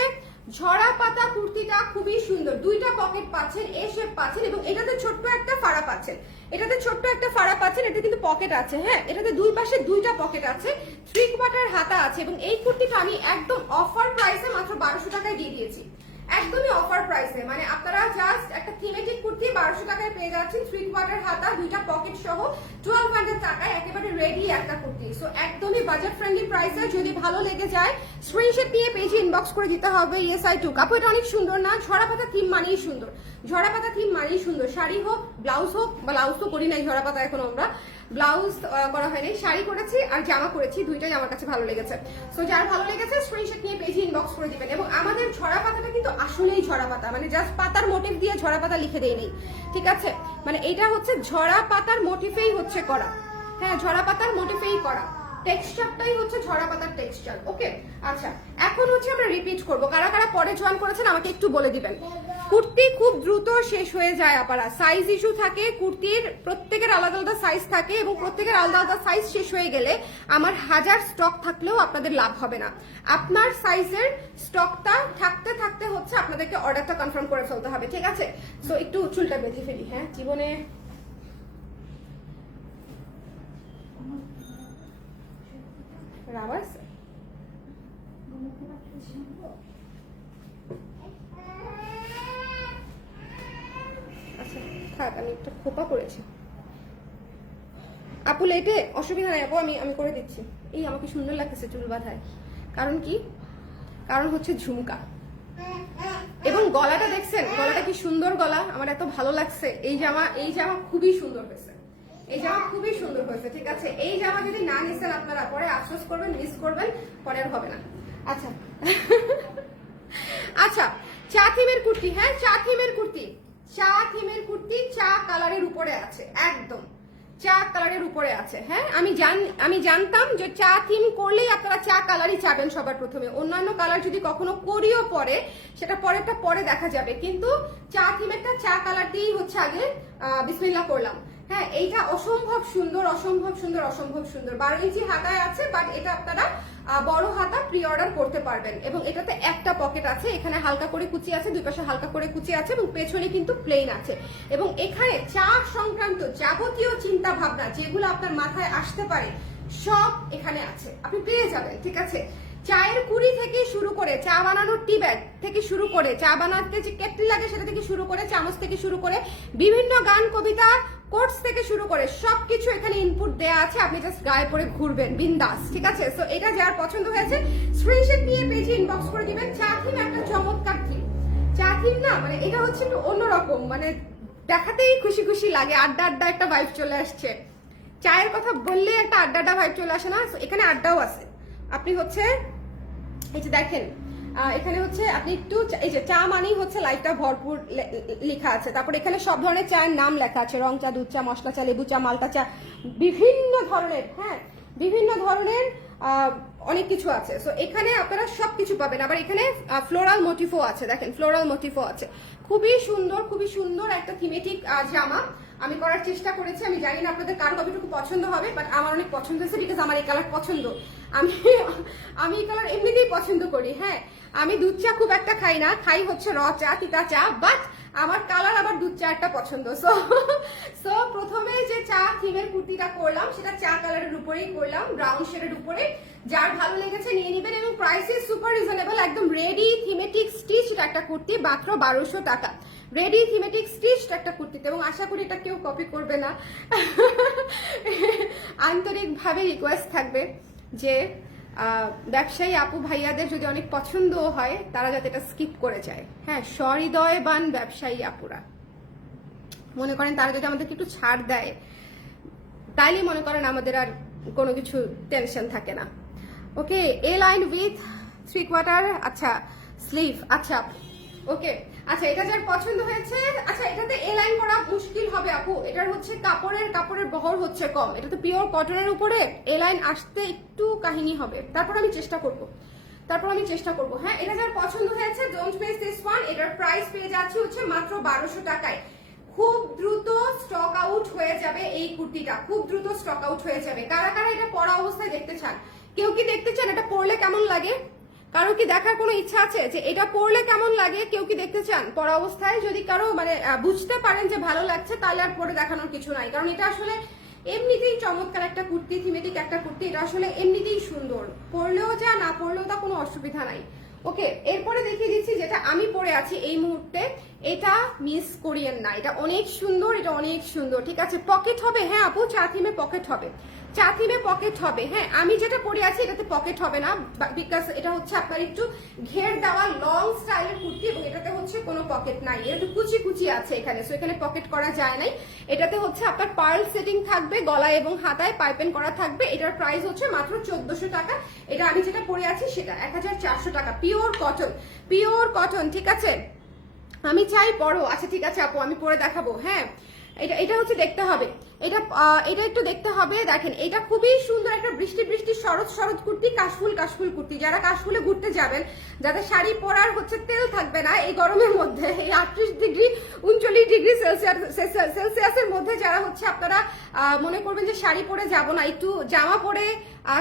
ঝরা পাতা কুর্তিটা খুবই সুন্দর, দুইটা পকেট পাচ্ছেন, এ শেপ পাচ্ছেন এবং এটাতে ছোট্ট একটা ফাড়া পাচ্ছেন। এটাতে ছোট্ট একটা ফাড়া পাচ্ছেন, এটা কিন্তু পকেট আছে, হ্যাঁ এটাতে দুই পাশে দুইটা পকেট আছে, 3/4 হাতা আছে, এবং এই কুর্তিটা আমি একদম অফার প্রাইসে মাত্র 1200 টাকায় দিয়ে দিয়েছি, একদমই অফার প্রাইসে। মানে আপনারা জাস্ট একটা থিমেটিক কুর্তি 1200 টাকায় পেয়ে যাচ্ছেন, 3/4 হাতা, দুইটা পকেট সহ 1200 টাকায় একেবারে রেডি একটা কুর্তি। সো একদমই বাজেট ফ্রেন্ডলি প্রাইসে। যদি ভালো লেগে যায় স্ক্রিনশট নিয়ে পেজে ইনবক্স করে দিতে হবে ইয়েস আই টু। কাপড় এটা অনেক সুন্দর না, ঝরা পাতা থিম মানেই সুন্দর, ঝরা পাতা থিম মানেই সুন্দর। শাড়ি হোক ব্লাউজ হোক, ব্লাউজ তো করি নাই ঝরা পাতা এখন আমরা, ব্লাউজ করা হয়নি, শাড়ি করেছি আর জামা করেছি, দুইটাই আমার কাছে ভালো লেগেছে। সো যার ভালো লেগেছে স্ক্রিনশট নিয়ে পেজে ইনবক্স করে দিবেন। এবং আমাদের ঝরা পাতাটা কিন্তু আসলেই ঝরা পাতা, মানে জাস্ট পাতার মোটিভ দিয়ে ঝরা পাতা লিখে দেই নেই, ঠিক আছে, মানে এটা হচ্ছে ঝরা পাতার মোটিভেই হচ্ছে করা, হ্যাঁ ঝরা পাতার মোটিভেই করা, টেক্সচারটাই হচ্ছে ঝরা পাতার টেক্সচার। ওকে আচ্ছা, এখন হচ্ছে আমরা রিপিট করব। কারা কারা পরে জয়েন করেছেন আমাকে একটু বলে দিবেন। কুর্তি খুব দ্রুত শেষ হয়ে যায় আপারা, সাইজ ইস্যু থাকে, কুর্তির প্রত্যেকের আলাদা আলাদা সাইজ থাকে, এবং প্রত্যেকের আলাদা আলাদা সাইজ শেষ হয়ে গেলে আমার 1000 স্টক থাকলেও আপনাদের লাভ হবে না। আপনার সাইজের স্টকটা থাকতে থাকতে হচ্ছে আপনাদেরকে অর্ডারটা কনফার্ম করে ফেলতে হবে, ঠিক আছে। সো একটু চুলটা বেঁধে ফেলি, হ্যাঁ জীবনে রাবার আচ্ছা থাক, আমি একটা খোপা করেছি। আপু লেটে অসুবিধা নাই আপু, আমি করে দিচ্ছি। এই আমাকে সুন্দর লাগতেছে চুল বাঁধায়, কারণ কি, কারণ হচ্ছে ঝুমকা এবং গলাটা দেখছেন, গলাটা কি সুন্দর গলা, আমার এত ভালো লাগছে। এই জামা খুবই সুন্দর হয়েছে, এই জামা খুবই সুন্দর হয়েছে, ঠিক আছে। এই জামা যদি না নিছেন আপনারা পরে আফসোস করবেন, মিস করবেন, পরে আর হবে না। আচ্ছা আচ্ছা, চা থিমের কুর্তি, হ্যাঁ চা থিমের কুর্তি, চা থিমের কুর্তি চা কালারের উপরে আছে, একদম চা কালারের উপরে আছে। হ্যাঁ আমি জানতাম যে চা থিম করলেই আপনারা চা কালারই চাবেন সবার প্রথমে, অন্যান্য কালার যদি কখনো করিও পরে সেটা পরেরটা পরে দেখা যাবে, কিন্তু চা থিমেরটা চা কালার দিয়েই হচ্ছে আগে বিসমিল্লাহ করলাম। হ্যাঁ এইটা অসম্ভব সুন্দর, অসম্ভব সুন্দর, অসম্ভব সুন্দর। 12 ইঞ্চি হাতায় আছে, বাট এটা আপনারা বড় হাতা প্রি অর্ডার করতে পারবেন। এবং এটাতে একটা পকেট আছে, এখানে হালকা করে কুচি আছে, দুই পাশে হালকা করে কুচি আছে, এবং পেছনে কিন্তু প্লেন আছে। এবং এখানে চা সংক্রান্ত যাবতীয় চিন্তা ভাবনা যেগুলো আপনার মাথায় আসতে পারে সব এখানে আছে, আপনি পেয়ে যাবেন, ঠিক আছে। চায়ের কুড়ি থেকে শুরু করে, চা বানানোর টি ব্যাগ থেকে শুরু করে, চা বানাতে যে কেটলি লাগে সেটা থেকে শুরু করে, চামচ থেকে শুরু করে, বিভিন্ন গান কবিতা কোর্স থেকে শুরু করে সবকিছু এখানে ইনপুট দেয়া আছে, আপনি জাস্ট গায়ে পরে ঘুরবেন বিন্দাস, ঠিক আছে। সো এটা যার পছন্দ হয়েছে স্ক্রিনশট নিয়ে পেজে ইনবক্স করে দিবেন। চা থিম একটা চমৎকার থিম, চা থিম না মানে এটা হচ্ছে একটু অন্যরকম, মানে দেখাতেই খুশি খুশি লাগে, আড্ডা আড্ডা একটা ভাইব চলে আসছে। চায়ের কথা বললে একটা আড্ডা আড্ডা ভাইব চলে আসে না, এখানে আড্ডাও আছে। আপনি হচ্ছে এই যে দেখেন এখানে হচ্ছে আপনি একটু এই যে চা মানেই হচ্ছে লাইটটা ভরপুর লেখা আছে, তারপর এখানে সব ধরনের চায়ের নাম লেখা আছে, রং চা, দুধ চা, মশলা চা, লেবু চা, মালটা চা, বিভিন্ন ধরনের, হ্যাঁ বিভিন্ন ধরনের অনেক কিছু আছে। সো এখানে আপনারা সবকিছু পাবেন। আবার এখানে ফ্লোরাল মোটিফও আছে, দেখেন ফ্লোরাল মোটিফও আছে, খুবই সুন্দর, খুবই সুন্দর একটা থিমেটিক জামা আমি করার চেষ্টা করেছি। আমি জানি না আপনাদের কার কতটুকু পছন্দ হবে, বাট আমার অনেক পছন্দ হয়েছে, বিকজ আমার এই কালার পছন্দ। আমি এই কালার এমনিতেই পছন্দ করি। হ্যাঁ আমি দুধ চা খুব একটা খাই না, খাই হচ্ছে র চা, তিতা চা, বাট আমার কালার আবার দুধ চা একটা পছন্দ। সো প্রথমে যে চা থিমের কুর্তিটা করলাম সেটা চা কালারের উপরেই করলাম, ব্রাউন শেডের উপরে। যার ভালো লেগেছে নিয়ে নেবেন, এবং প্রাইসে সুপার রিজনেবল, একদম রেডি থিমেটিক স্টিচ একটা কুর্তি, মাত্র 1200 টাকা, রেডি থিমেটিক স্টিচ একটা কুর্তিতে। এবং আশা করি এটা কেউ কপি করবে না। আন্তরিকভাবে রিকোয়েস্ট থাকবে যে ব্যবসায়ী আপু ভাইয়াদের যদি অনেক পছন্দ হয় তারা যাতে এটা স্কিপ করে যায়। হ্যাঁ সহৃদয়বান ব্যবসায়ী আপুরা মনে করেন তারা যদি আমাদেরকে একটু ছাড় দেয় তাইলে মনে করেন আমাদের আর কোনো কিছু টেনশন থাকে না। ওকে এ লাইন উইথ 3/4 আচ্ছা স্লিভ, আচ্ছা ওকে আচ্ছা এটা যার পছন্দ হয়েছে। আচ্ছা এটাতে এ লাইন করা মুশকিল হবে আপু, এটার হচ্ছে কাপড়ের বহর হচ্ছে কম, এটা তো পিওর কটনের উপরে, এ লাইন আসতে একটু কাহিনী হবে, তারপর আমি চেষ্টা করব। হ্যাঁ এটা যার পছন্দ হয়েছে ডোন্ট মিস দিস ওয়ান। এটার প্রাইস পেয়ে যাচ্ছি হচ্ছে মাত্র 1200 টাকায়। খুব দ্রুত স্টক আউট হয়ে যাবে এই কুর্তিটা, খুব দ্রুত স্টক আউট হয়ে যাবে। কারা কারা এটা পরা অবস্থায় দেখতে চান, কেউ কি দেখতে চান এটা পরলে কেমন লাগে? কারো কি দেখার কোনো ইচ্ছা আছে যে এটা পরলে কেমন লাগে? কেউ কি দেখতে চান পরা অবস্থায়? যদি কারো মানে বুঝতে পারেন যে ভালো লাগছে তাহলে আর পরে দেখানোর কিছু নাই, কারণ এটা আসলে এমনিতেই চমৎকার একটা কুর্তি, থিমেটিক একটা কুর্তি। এটা আসলে এমনিতেই সুন্দর, পরলেও যা না পরলেও তা কোনো অসুবিধা নাই। ওকে, এরপরে দেখিয়ে দিচ্ছি যেটা আমি পরে আছি এই মুহূর্তে। এটা মিস করিয়েন না, এটা অনেক সুন্দর, এটা অনেক সুন্দর। ঠিক আছে, পকেট হবে। হ্যাঁ আপু, চা থিমে পকেট হবে, চা থিমে পকেট হবে। হ্যাঁ, আমি যেটা পরে আছি এটাতে পকেট হবে না, বিকজ এটা হচ্ছে আপনার একটু ঘের দেওয়া লং স্টাইলের কুর্তি, এবং এটাতে হচ্ছে কোনো পকেট নাই, এটা একটু কুচি কুচি আছে এখানে, সো এখানে পকেট করা যায় নাই। এটাতে হচ্ছে আপনার পার্ল সেটিং থাকবে, গলায় এবং হাতায় পাইপেন করা থাকবে। এটার প্রাইস হচ্ছে মাত্র 1400 টাকা। এটা আমি যেটা পরে আছি সেটা 1400 টাকা, পিওর কটন, পিওর কটন। ঠিক আছে, আমি চাই পরো। আচ্ছা ঠিক আছে আপু, আমি পরে দেখাবো। হ্যাঁ, এটা হচ্ছে দেখতে হবে, এটা একটু দেখতে হবে। দেখেন, এটা খুবই সুন্দর একটা বৃষ্টি বৃষ্টি শরৎ শরৎ কুর্তি, কাশফুল কাশফুল কুর্তি। যারা কাশফুলে ঘুরতে যাবেন, যাদের শাড়ি পরার হচ্ছে তেল থাকবে না এই গরমের মধ্যে, এই 38 ডিগ্রি 39 ডিগ্রি সেলসিয়াসের মধ্যে, যারা হচ্ছে আপনারা মনে করবেন যে শাড়ি পরে যাব না, একটু জামা পরে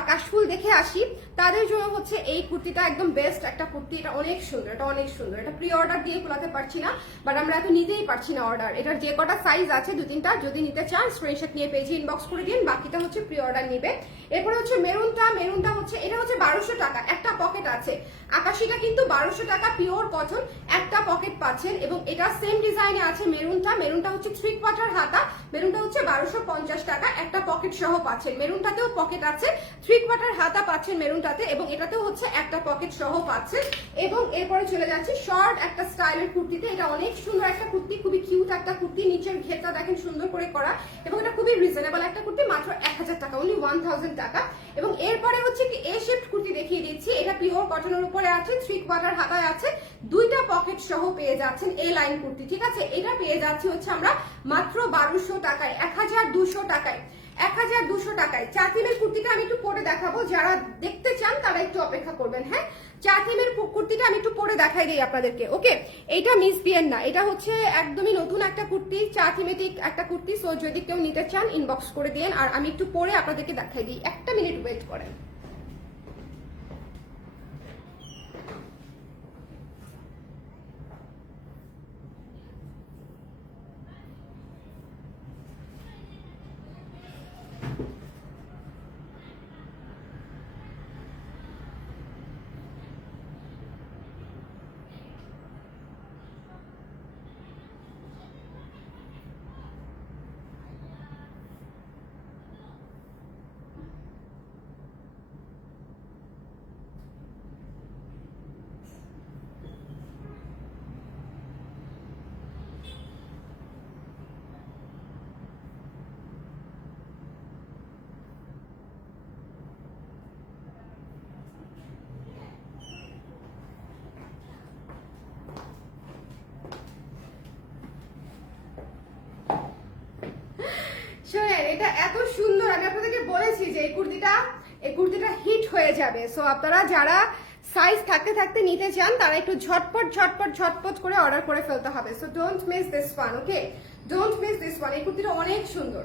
কাশফুল দেখে আসি, তাদের জন্য হচ্ছে এই কুর্তিটা একদম বেস্ট একটা কুর্তি। এটা অনেক সুন্দর, এটা অনেক সুন্দর। এটা প্রি অর্ডার দিয়ে খোলাতে পারছি না, বাট আমরা এত নিতেই পারছি না অর্ডার। এটার যে কটা সাইজ আছে 2-3টা, যদি নিতে চান স্ক্রিনশট নিয়ে পেজে ইনবক্স করে দিন, বাকিটা হচ্ছে প্রি অর্ডার নিবে। এরপরে হচ্ছে মেরুনটা হচ্ছে, এটা হচ্ছে 1200 টাকা, একটা পকেট আছে। আকাশিটা কিন্তু 1200 টাকা, পিওর কটন, একটা পকেট পাচ্ছেন। এবং এটা সেম ডিজাইনে আছে মেরুনটা হচ্ছে 3/4 হাতা, মেরুনটা হচ্ছে 1250 টাকা, একটা পকেট সহ পাচ্ছেন। মেরুনটাতেও পকেট আছে, 3/4 হাতা পাচ্ছেন মেরুনটাতে, এবং এটাতেও হচ্ছে একটা পকেট সহ পাচ্ছেন। এবং এরপরে চলে যাচ্ছে শর্ট একটা স্টাইলের কুর্তিতে। এটা অনেক সুন্দর একটা কুর্তি, খুবই কিউট একটা কুর্তি। নিচের ঘেরটা দেখেন সুন্দর করে করা, এবং এটা খুবই রিজনেবল একটা কুর্তি, মাত্র 1000 টাকা, অনলি 1000 টাকা। এবং এরপরে হচ্ছে কি এ শেপড কুর্তি দেখিয়ে দিচ্ছি। এটা পিওর কটনের উপরে আছে, 3/4 হাতায় আছে, 2টা পকেট সহ পেয়ে যাচ্ছেন এ লাইন কুর্তি। ঠিক আছে, এটা পেয়ে যাচ্ছি হচ্ছে আমরা মাত্র 1200 টাকায়, 1200 টাকায়, 1200 টাকায়। চা থিমের কুর্তিটা আমি একটু পরে দেখাবো, যারা দেখতে চান তারা একটু অপেক্ষা করবেন। হ্যাঁ, চা থিমের কুর্তিটা আমি একটু পরে দেখাই দিই আপনাদেরকে। ওকে, এইটা মিস দিয়েন না, এটা হচ্ছে একদমই নতুন একটা কুর্তি, চা থিমেটিক একটা কুর্তি। সো যদি কেউ নিতে চান ইনবক্স করে দিন, আর আমি একটু পরে আপনাদেরকে দেখাই দিই। একটা মিনিট ওয়েট করেন। শোনেন, এটা এত সুন্দর, আমি আপনাদেরকে বলেছি যে এই কুর্তিটা হিট হয়ে যাবে। সো আপনারা যারা সাইজ থাকতে থাকতে নিতে চান তারা একটু ঝটপট করে অর্ডার করে ফেলতে হবে। So don't miss this one. Okay, don't miss this one. এই কুর্তিটা অনেক সুন্দর,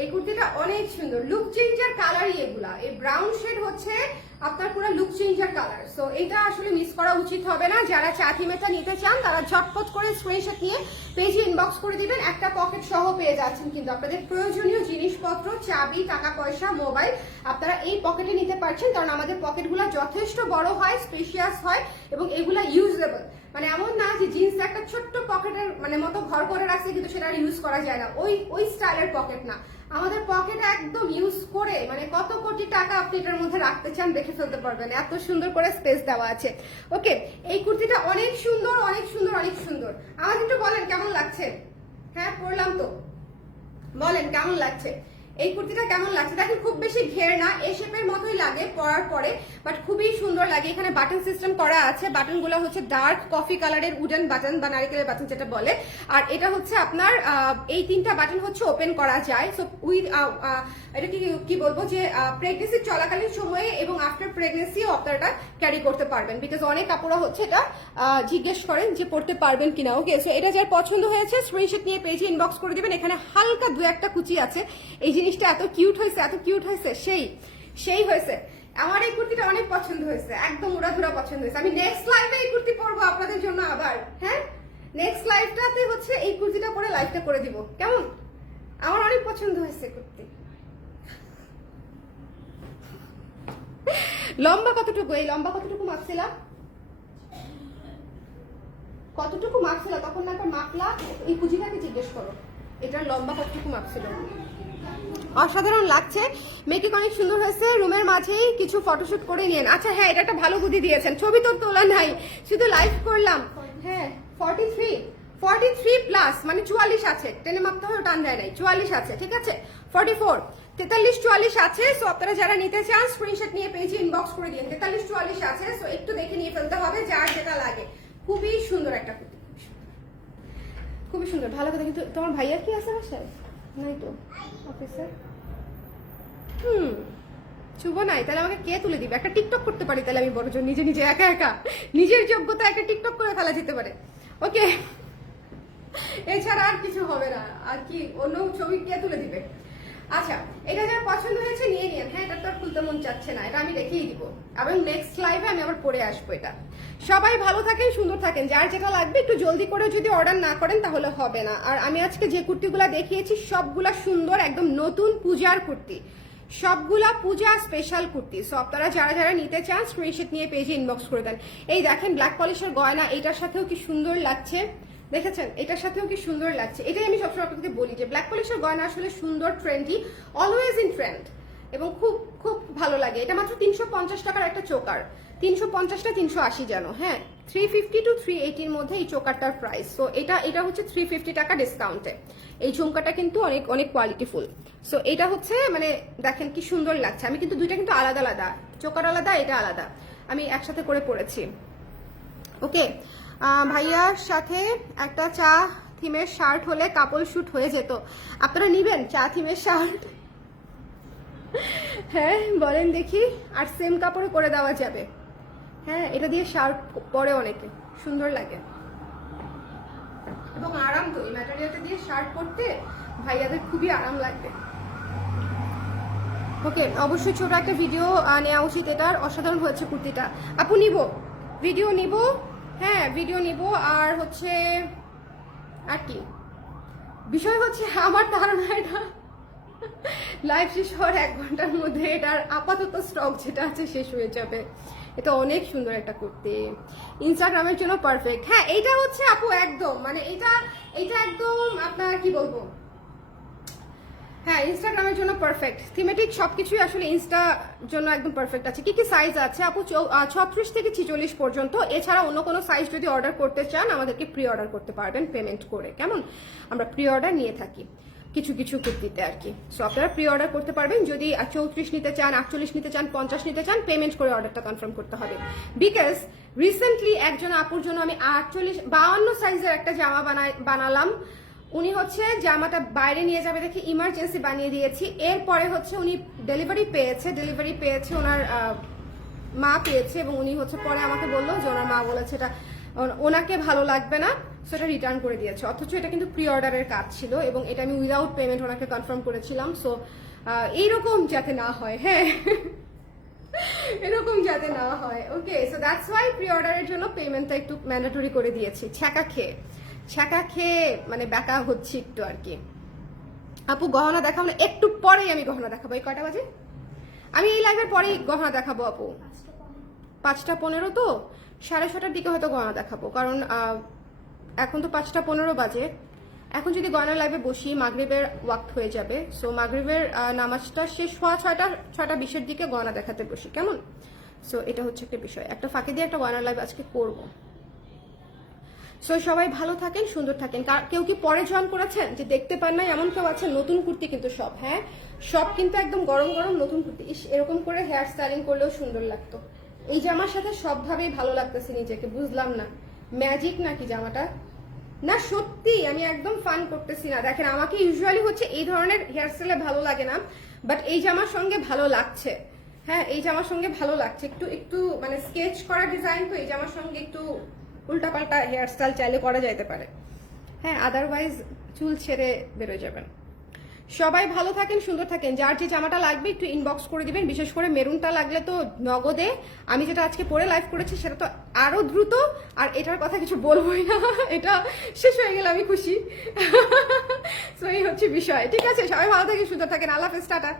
এই কুর্তিটা অনেক সুন্দর। লুক চেঞ্জার কালারই এগুলা, এই ব্রাউন শেড হচ্ছে আপনার পুরো লুক চেঞ্জার কালার। সো এটা আসলে মিস করা উচিত হবে না। যারা চা থিমেটা নিতে চান তারা ঝটপট করে স্ক্রিনশট নিয়ে পেজে ইনবক্স করে দিবেন, একটা পকেট সহ পেয়ে যাচ্ছেন। কিন্তু আপনাদের প্রয়োজনীয় জিনিসপত্র, চাবি, টাকা পয়সা, মোবাইল আপনারা এই পকেটে নিতে পারছেন, কারণ আমাদের পকেটগুলো যথেষ্ট বড় হয়, স্পেশিয়াস হয়, এবং এগুলা ইউজেবল। মানে এমন না যে জিন্স একটা ছোট্ট পকেটের মানে মতো ঘর করে রাখছে কিন্তু সেটা ইউজ করা যায় না, ওই স্টাইলের পকেট না। আমাদের পকেট একদম ইউজ করে মানে কত কোটি টাকা আপনি এটার মধ্যে রাখতে চান দেখে ফেলতে পারবেন, এত সুন্দর করে স্পেস দেওয়া আছে। ওকে, এই কুর্তিটা অনেক সুন্দর, অনেক সুন্দর, অনেক সুন্দর। আমাকে একটু বলেন কেমন লাগছে। হ্যাঁ, পরলাম তো, বলেন কেমন লাগছে এই কুর্তিটা, কেমন লাগছে? দেখেন, খুব বেশি ঘের না, এ শেপের মতোই লাগে পরার পরে, বাট খুবই সুন্দর লাগে। এখানে বাটন সিস্টেম করা আছে, বাটনগুলো হচ্ছে ডার্ক কফি কালারের উডেন বাটন বা নারিকেলের বাটন যেটা বলে। আর এটা হচ্ছে আপনার এই 3টা বাটন হচ্ছে ওপেন করা যায়। সো উইথ এটা কি বলবো যে প্রেগনেন্সি চলাকালীন সময়ে এবং আফটার প্রেগনেন্সিও আপনারা ক্যারি করতে পারবেন, বিকজ অনেক কাপড়া হচ্ছে এটা জিজ্ঞেস করেন যে পড়তে পারবেন কিনা। ওকে, সো এটা যার পছন্দ হয়েছে স্ক্রিনশট নিয়ে পেজে ইনবক্স করে দিবেন। এখানে হালকা 2-1টা কুচি আছে, এই জিনিসটা এত কিউট হয়েছে, এত কিউট হয়েছে, সেই হয়েছে। আমার এই কুর্তিটা অনেক পছন্দ হয়েছে, একদম উড়াধুরা পছন্দ হয়েছে। আমি নেক্সট লাইভে এই কুর্তি পরবো আপনাদের জন্য আবার, হ্যাঁ নেক্সট লাইভটাতে হচ্ছে এই কুর্তিটা পরে লাইভটা করে দিব, কেমন? আমার অনেক পছন্দ হয়েছে কুর্তি। লম্বা কতটুকু, এই লম্বা কতটুকু মাপছিলা, কতটুকু মাপছিলা তখন না একবার মাপলা, এই পুঁজিটাকে জিজ্ঞেস করো এটার লম্বা কতটুকু মাপছিল। অসাধারণ লাগছে, মেকআপ অনেক সুন্দর হয়েছে, রুমের মাঝেই কিছু ফটোশুট করে নিয়েন। আচ্ছা হ্যাঁ, এটা একটা ভালো বুদ্ধি দিয়েছেন, ছবি তো তোলা নাই, শুধু লাইভ করলাম। হ্যাঁ 43 প্লাস মানে 44 আছে, টেনে মাপতে হবে, টান দেয় নাই, 44 আছে, ঠিক আছে 44 43 44 আছে। সো আপনারা যারা নিতে চান স্ক্রিনশট নিয়ে পেজে ইনবক্স করে দিন। 43 44 আছে, সো একটু দেখে নিয়ে ফেলতে হবে যার যেটা লাগে। খুবই সুন্দর একটা কুর্তি, খুবই সুন্দর, ভালো কথা। কিন্তু তোমার ভাইয়া কি আছে বাসায়? নাই তো অফিসে, শুভ নাই, তাহলে আমাকে কে তুলে দিবে? একটা টিকটক করতে পারি তাহলে আমি, বড়জন নিজে নিজে একা একা নিজের যোগ্যতা একটা টিকটক করে ফেলা যেতে পারে। ওকে, এছাড়া আর কিছু হবে না, আর কি অন্য ছবি কে তুলে দিবে? আচ্ছা, এটা যার পছন্দ হয়েছে নিয়ে নিন। হ্যাঁ, এটা তো আর খুলতে মন চাচ্ছে না, এটা আমি রেখেই দিব, এবং নেক্সট লাইভে আমি আবার পরে আসবো এটা। সবাই ভালো থাকেন, সুন্দর থাকেন, যার যেটা লাগবে একটু জলদি করে যদি অর্ডার না করেন তাহলে হবে না। আর আমি আজকে যে কুর্তিগুলা দেখিয়েছি সবগুলা সুন্দর, একদম নতুন পূজার কুর্তি, সবগুলা পূজা স্পেশাল কুর্তি। সো আপনারা যারা যারা নিতে চান স্ক্রিনশট নিয়ে পেজে ইনবক্স করে দেন। এই দেখেন ব্ল্যাক পলিশের গয়না, এটার সাথেও কি সুন্দর লাগছে, দেখেছেন? এটার সাথেও কি সুন্দর লাগছে। এটাই আমি সবসময় আপনাদের বলি যে ব্ল্যাক পলিশের গয়না আসলে সুন্দর, ট্রেন্ডি, অলওয়েজ ইন ট্রেন্ড, এবং খুব খুব ভালো লাগে। এটা মাত্র 350 টাকার একটা চোকার, 350টা 380 যেন, হ্যাঁ 350 to 380 মধ্যে এই চোকারটার প্রাইস। সো এটা হচ্ছে 350 টাকা ডিসকাউন্টে। এই ঝুমকাটা কিন্তু অনেক অনেক কোয়ালিটিফুল। সো এটা হচ্ছে মানে দেখেন কি সুন্দর লাগছে। আমি কিন্তু দুইটা কিন্তু আলাদা আলাদা, চোকার আলাদা, এটা আলাদা, আমি একসাথে করে পরেছি। ওকে, ভাইয়ার সাথে একটা চা থিমের শার্ট হলে কাপল শুট হয়ে যেত, আপনারা নিবেন চা থিমের শার্ট? হ্যাঁ বলেন দেখি, আর সেম কাপড়ে করে দেওয়া যাবে। হ্যাঁ, এটা দিয়ে শার্ট পরে অনেকে, সুন্দর লাগে এবং আরাম তো, এই ম্যাটেরিয়ালটা দিয়ে শার্ট পরতে ভাইয়াদের খুবই আরাম লাগবে। ওকে, অবশ্যই ছোট একটা ভিডিও নেওয়া উচিত এটার, অসাধারণ হয়েছে কুর্তিটা। আপু নিব, ভিডিও নিব, হ্যাঁ ভিডিও নিব। আর হচ্ছে আর কি বিষয় হচ্ছে, আমার ধারণা এটা লাইভ শেষ হওয়ার 1 ঘন্টার মধ্যে এটার আপাতত স্টক যেটা আছে শেষ হয়ে যাবে। এটা অনেক সুন্দর একটা কুর্তি, ইনস্টাগ্রামের জন্য পারফেক্ট। হ্যাঁ এইটা হচ্ছে আপু একদম মানে এটা একদম আপনার কি বলবো, হ্যাঁ ইনস্টাগ্রামের জন্য পারফেক্ট, থিমেটিক সবকিছুই আসলে ইনস্টার জন্য একদম পারফেক্ট আছে। কি কি সাইজ আছে আপু? 36 থেকে 46 পর্যন্ত। এছাড়া অন্য কোনো সাইজ যদি অর্ডার করতে চান আমাদেরকে প্রি অর্ডার করতে পারবেন পেমেন্ট করে, কেমন? আমরা প্রি অর্ডার নিয়ে থাকি কিছু কিছু কুর্তিতে আর কি। সো আপনারা প্রি অর্ডার করতে পারবেন, যদি 34 নিতে চান, 48 নিতে চান, 50 নিতে চান, পেমেন্ট করে অর্ডারটা কনফার্ম করতে হবে। বিকজ রিসেন্টলি একজন আপুর জন্য আমি 52 সাইজের একটা জামা বানালাম। উনি হচ্ছে জামাটা বাইরে নিয়ে যাবে দেখে ইমার্জেন্সি বানিয়ে দিয়েছি। এরপরে হচ্ছে উনি ডেলিভারি পেয়েছে, ওনার মা পেয়েছে, এবং উনি হচ্ছে পরে আমাকে বললো যে ওনার মা বলেছে এটা ওনাকে ভালো লাগবে না, সেটা রিটার্ন করে দিয়েছে। অথচ এটা কিন্তু প্রি অর্ডারের কাজ ছিল, এবং এটা আমি উইদাউট পেমেন্ট ওনাকে কনফার্ম করেছিলাম। সো এইরকম যাতে না হয়, হ্যাঁ এরকম যাতে না হয়। ওকে, সো দ্যাটস ওয়াই প্রি অর্ডারের জন্য পেমেন্টটা একটু ম্যান্ডেটরি করে দিয়েছি। ছ্যাঁকা খেয়ে মানে ব্যাকা হচ্ছে একটু আর কি। আপু গহনা দেখাবো না, একটু পরেই আমি গহনা দেখাবো। এই কয়টা বাজে? আমি এই লাইভের পরেই গহনা দেখাবো আপু, 5:15 তো, 6:30টার দিকে হয়তো গহনা দেখাবো, কারণ এখন তো 5:15 বাজে। এখন যদি গয়নার লাইভে বসি মাগরিবের ওয়াক্ত হয়ে যাবে। সো মাগরিবের নামাজটা শেষ হওয়া 6:20-এর দিকে গয়না দেখাতে বসি, কেমন? সো এটা হচ্ছে একটা বিষয়, একটা ফাঁকে দিয়ে একটা গয়নার লাইভ আজকে করবো। সো সবাই ভালো থাকেন, সুন্দর থাকেন। কেউ কি পরে জয়েন করেছেন যে দেখতে পান না এমন কেউ আছে? নতুন কুর্তি কিন্তু সব, হ্যাঁ সব কিন্তু একদম গরম গরম নতুন কুর্তি। এরকম করে হেয়ার স্টাইলিং করলেও সুন্দর লাগতো। এই জামার সাথে সবভাবেই ভালো লাগতেছে নিজেকে, বুঝলাম না ম্যাজিক নাকি জামাটা, না সত্যি আমি একদম ফান করতেছি না। দেখেন আমাকে ইউজুয়ালি হচ্ছে এই ধরনের হেয়ার স্টাইলে ভালো লাগে না, বাট এই জামার সঙ্গে ভালো লাগছে। হ্যাঁ এই জামার সঙ্গে ভালো লাগছে, একটু মানে স্কেচ করা ডিজাইন তো, এই জামার সঙ্গে একটু উল্টাপাল্টা হেয়ার স্টাইল চাইলে করা যাইতে পারে। হ্যাঁ আদারওয়াইজ চুল ছেড়ে বেরোয় যাবেন। সবাই ভালো থাকেন, সুন্দর থাকেন। যার যে জামাটা লাগবে একটু ইনবক্স করে দিবেন, বিশেষ করে মেরুনটা লাগলে তো নগদে। আমি যেটা আজকে পরে লাইভ করেছি সেটা তো আরো দ্রুত, আর এটার কথা কিছু বলবোই না, এটা শেষ হয়ে গেলে আমি খুশি। সো এই হচ্ছে বিষয়। ঠিক আছে, সবাই ভালো থাকেন, সুন্দর থাকেন। আল্লাহ হাফেজ, টাটা।